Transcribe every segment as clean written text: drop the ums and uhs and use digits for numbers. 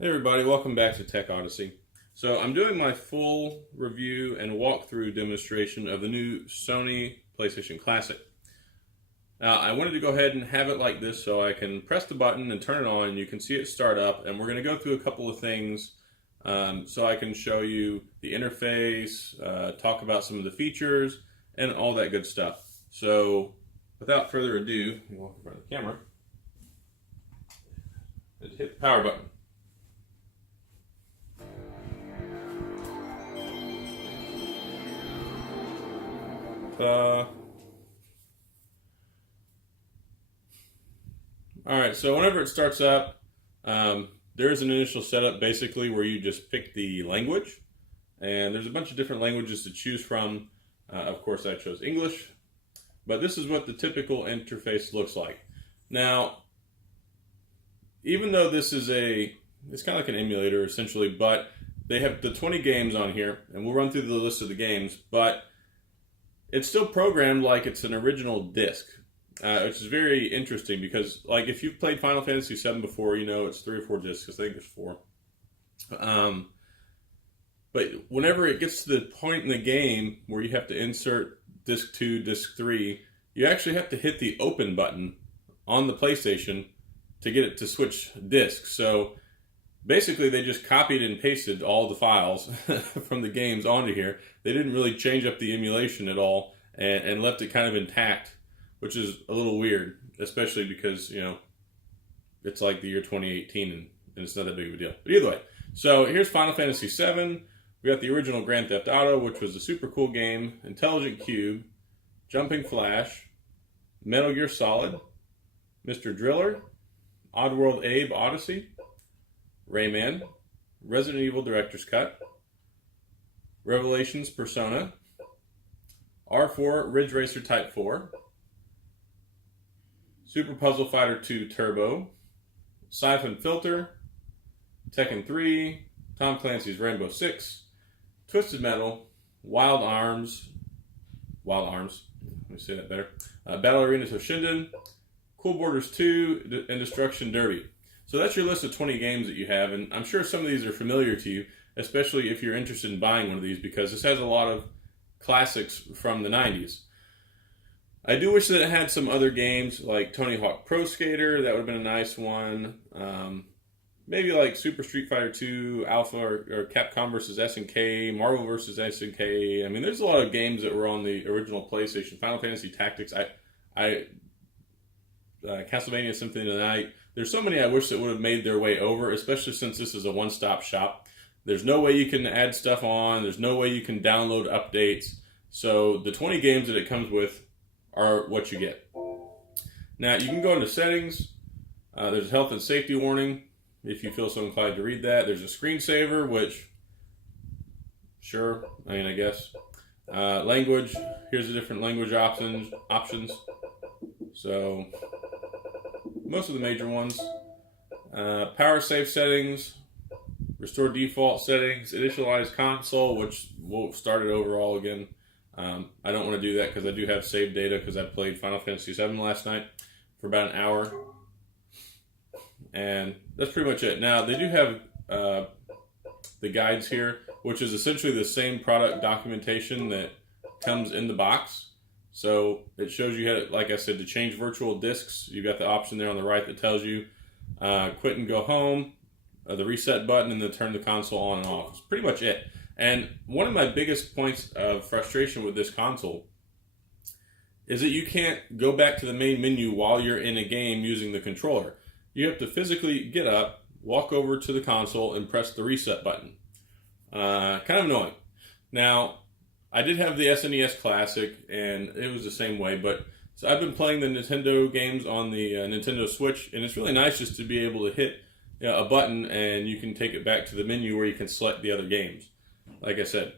Hey everybody, welcome back to Tech Odyssey. So I'm doing my full review and walkthrough demonstration of the new Sony PlayStation Classic. Now I wanted to go ahead and have it like this so I can press the button and turn it on. You can see it start up, and we're going to go through a couple of things so I can show you the interface, talk about some of the features, and all that good stuff. So without further ado, you walk in front of the camera and hit the power button. Alright, so whenever it starts up, there's an initial setup basically where you just pick the language, and there's a bunch of different languages to choose from. Of course I chose English, but this is what the typical interface looks like. Now, even though this is it's kind of like an emulator essentially, but they have the 20 games on here, and we'll run through the list of the games, but it's still programmed like it's an original disc, which is very interesting because, like, if you've played Final Fantasy VII before, you know it's 3 or 4 discs, because I think there's 4. But whenever it gets to the point in the game where you have to insert disc 2, disc 3, you actually have to hit the open button on the PlayStation to get it to switch discs. So basically, they just copied and pasted all the files from the games onto here. They didn't really change up the emulation at all and left it kind of intact, which is a little weird, especially because, you know, it's like the year 2018 and it's not that big of a deal. But either way, so here's Final Fantasy VII. We got the original Grand Theft Auto, which was a super cool game, Intelligent Cube, Jumping Flash, Metal Gear Solid, Mr. Driller, Oddworld Abe Odyssey, Rayman, Resident Evil Director's Cut, Revelations Persona, R4 Ridge Racer Type 4, Super Puzzle Fighter 2 Turbo, Siphon Filter, Tekken 3, Tom Clancy's Rainbow Six, Twisted Metal, Wild Arms, let me say that better, Battle Arena Toshinden, Cool Borders 2, and Destruction Derby. So that's your list of 20 games that you have, and I'm sure some of these are familiar to you, especially if you're interested in buying one of these, because this has a lot of classics from the 90s. I do wish that it had some other games, like Tony Hawk Pro Skater. That would have been a nice one. Maybe like Super Street Fighter 2, Alpha, or Capcom vs. SNK, Marvel vs. SNK. I mean, there's a lot of games that were on the original PlayStation. Final Fantasy Tactics, Castlevania Symphony of the Night. There's so many I wish that would have made their way over, especially since this is a one-stop shop. There's no way you can add stuff on. There's no way you can download updates. So the 20 games that it comes with are what you get. Now, you can go into settings. There's a health and safety warning, if you feel so inclined to read that. There's a screensaver, which, sure, I mean, I guess. Language, here's the different language options. So most of the major ones. Power save settings, restore default settings, initialize console, which will start it over all again. I don't want to do that because I do have saved data because I played Final Fantasy VII last night for about an hour. And that's pretty much it. Now, they do have the guides here, which is essentially the same product documentation that comes in the box. So it shows you how to, like I said, to change virtual discs. You've got the option there on the right that tells you quit and go home, the reset button, and then turn the console on and off. It's pretty much it. And one of my biggest points of frustration with this console is that you can't go back to the main menu while you're in a game using the controller. You have to physically get up, walk over to the console, and press the reset button. Kind of annoying. Now, I did have the SNES Classic, and it was the same way, but so I've been playing the Nintendo games on the Nintendo Switch, and it's really nice just to be able to hit a button, and you can take it back to the menu where you can select the other games. Like I said,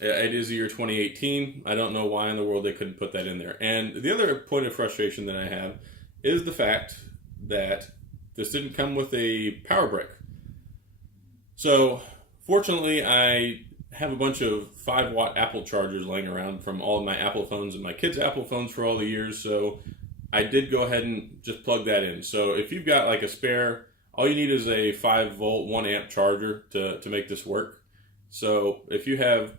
it is the year 2018. I don't know why in the world they couldn't put that in there. And the other point of frustration that I have is the fact that this didn't come with a power brick. So, fortunately, I have a bunch of 5-watt Apple chargers laying around from all of my Apple phones and my kids' Apple phones for all the years, so I did go ahead and just plug that in. So if you've got like a spare all you need is a 5-volt, 1-amp charger to make this work. So if you have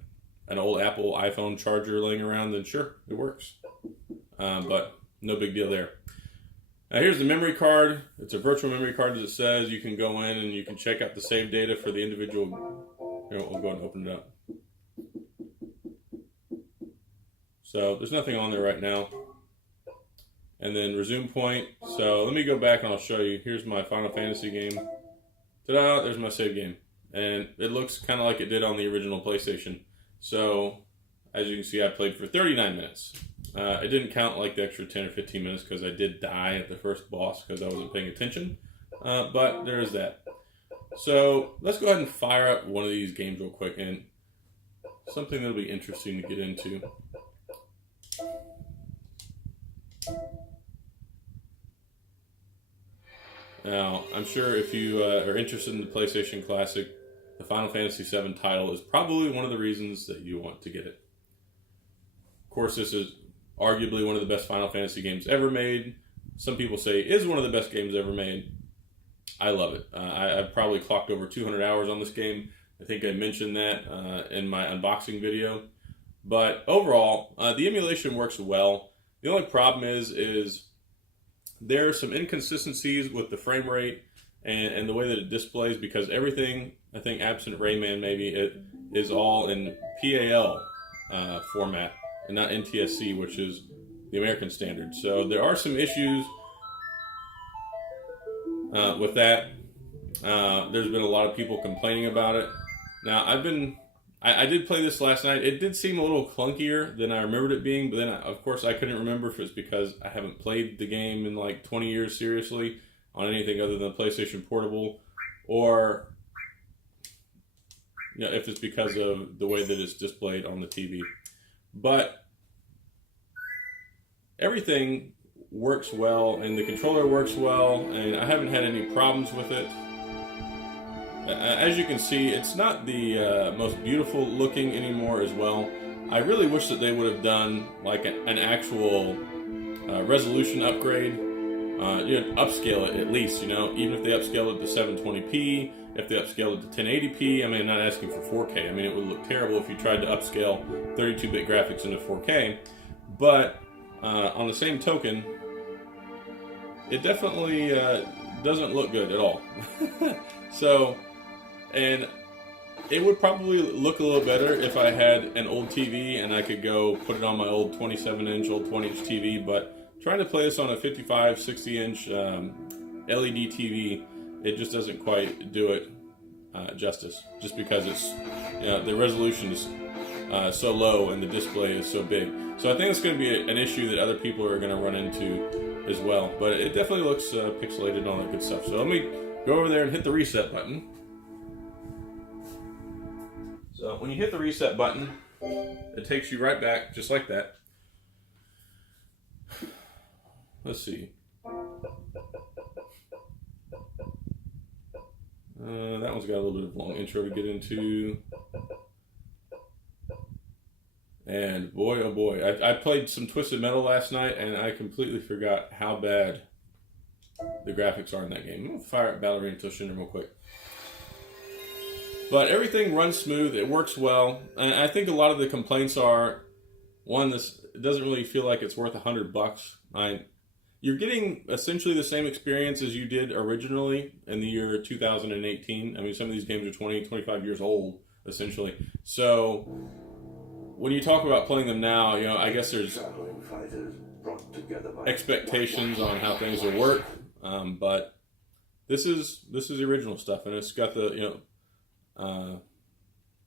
an old Apple iPhone charger laying around, then sure, it works. But no big deal there. Now here's the memory card. It's a virtual memory card, as it says. You can go in and you can check out the save data for the individual. Here, we'll go ahead and open it up. So there's nothing on there right now. And then resume point. So let me go back and I'll show you. Here's my Final Fantasy game. Ta-da! There's my save game. And it looks kind of like it did on the original PlayStation. So as you can see, I played for 39 minutes. It didn't count like the extra 10 or 15 minutes because I did die at the first boss because I wasn't paying attention. But there is that. So let's go ahead and fire up one of these games real quick, and something that'll be interesting to get into. Now, I'm sure if you are interested in the PlayStation Classic, the Final Fantasy VII title is probably one of the reasons that you want to get it. Of course, this is arguably one of the best Final Fantasy games ever made. Some people say it is one of the best games ever made. I love it. I've probably clocked over 200 hours on this game. I think I mentioned that in my unboxing video. But overall, the emulation works well. The only problem is there are some inconsistencies with the frame rate and the way that it displays, because everything, I think absent Rayman maybe, it is all in PAL format and not NTSC, which is the American standard. So there are some issues with that. There's been a lot of people complaining about it. Now, I did play this last night. It did seem a little clunkier than I remembered it being, but then, of course, I couldn't remember if it's because I haven't played the game in like 20 years seriously on anything other than PlayStation Portable, or if it's because of the way that it's displayed on the TV. But everything works well, and the controller works well, and I haven't had any problems with it. As you can see, it's not the most beautiful looking anymore as well. I really wish that they would have done like an actual resolution upgrade. Upscale it at least, even if they upscale it to 720p, if they upscale it to 1080p. I mean, I'm not asking for 4K. I mean, it would look terrible if you tried to upscale 32-bit graphics into 4K. But on the same token, it definitely doesn't look good at all. So, and it would probably look a little better if I had an old TV and I could go put it on my old 27-inch, old 20-inch TV, but trying to play this on a 55, 60-inch LED TV, it just doesn't quite do it justice, just because it's, the resolution is so low and the display is so big. So I think it's going to be an issue that other people are going to run into as well. But it definitely looks pixelated and all that good stuff. So let me go over there and hit the reset button. So when you hit the reset button, it takes you right back, just like that. Let's see. That one's got a little bit of a long intro to get into. And boy, oh boy, I played some Twisted Metal last night, and I completely forgot how bad the graphics are in that game. I'm going to fire up Ballerina Toshinden real quick. But everything runs smooth, it works well, and I think a lot of the complaints are, one, this doesn't really feel like it's worth $100. You're getting essentially the same experience as you did originally in the year 2018. I mean, some of these games are 20, 25 years old, essentially. So when you talk about playing them now, I guess there's expectations on how things will work. But this is the original stuff, and it's got the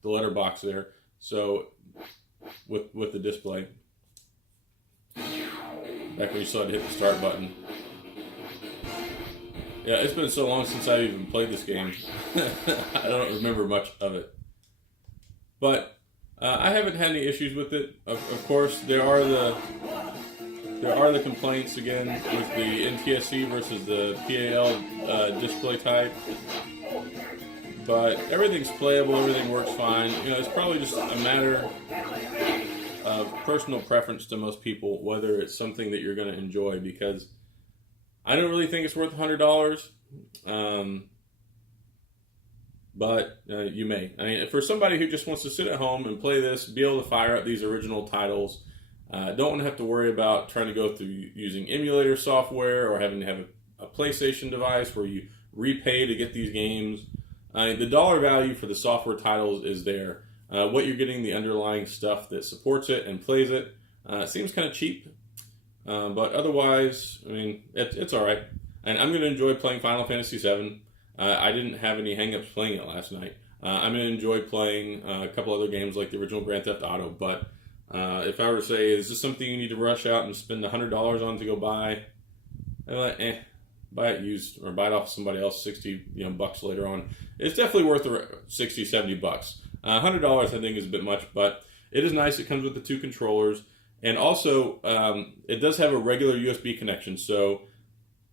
letterbox there. So with the display, back when you saw it hit the start button. Yeah, it's been so long since I've even played this game. I don't remember much of it. But I haven't had any issues with it. Of course, there are the complaints again with the NTSC versus the PAL display type. But everything's playable, everything works fine. It's probably just a matter of personal preference to most people, whether it's something that you're going to enjoy, because I don't really think it's worth $100, But you may. I mean, for somebody who just wants to sit at home and play this, be able to fire up these original titles, don't want to have to worry about trying to go through using emulator software or having to have a PlayStation device where you repay to get these games. The dollar value for the software titles is there. What you're getting, the underlying stuff that supports it and plays it, seems kind of cheap. But otherwise, I mean, it's all right. And I'm going to enjoy playing Final Fantasy VII. I didn't have any hang-ups playing it last night. I'm going to enjoy playing a couple other games like the original Grand Theft Auto. But if I were to say, is this something you need to rush out and spend $100 on to go buy? I'm like, buy it used or buy it off somebody else, $60 bucks later on. It's definitely worth $60, $70 bucks. $100 I think is a bit much, but it is nice. It comes with the 2 controllers. And also, it does have a regular USB connection. So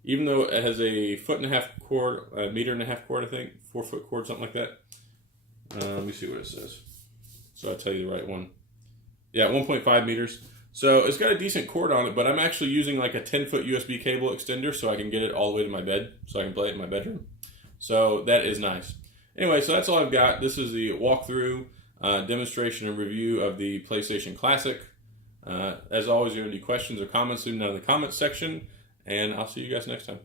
even though it has a 1.5 foot cord, a 1.5 meter cord, I think, 4-foot cord, something like that. Let me see what it says. So I'll tell you the right one. Yeah, 1.5 meters. So it's got a decent cord on it, but I'm actually using like a 10-foot USB cable extender so I can get it all the way to my bed, so I can play it in my bedroom. So that is nice. Anyway, so that's all I've got. This is the walkthrough, demonstration, and review of the PlayStation Classic. As always, if you have any questions or comments, leave them down in the comments section, and I'll see you guys next time.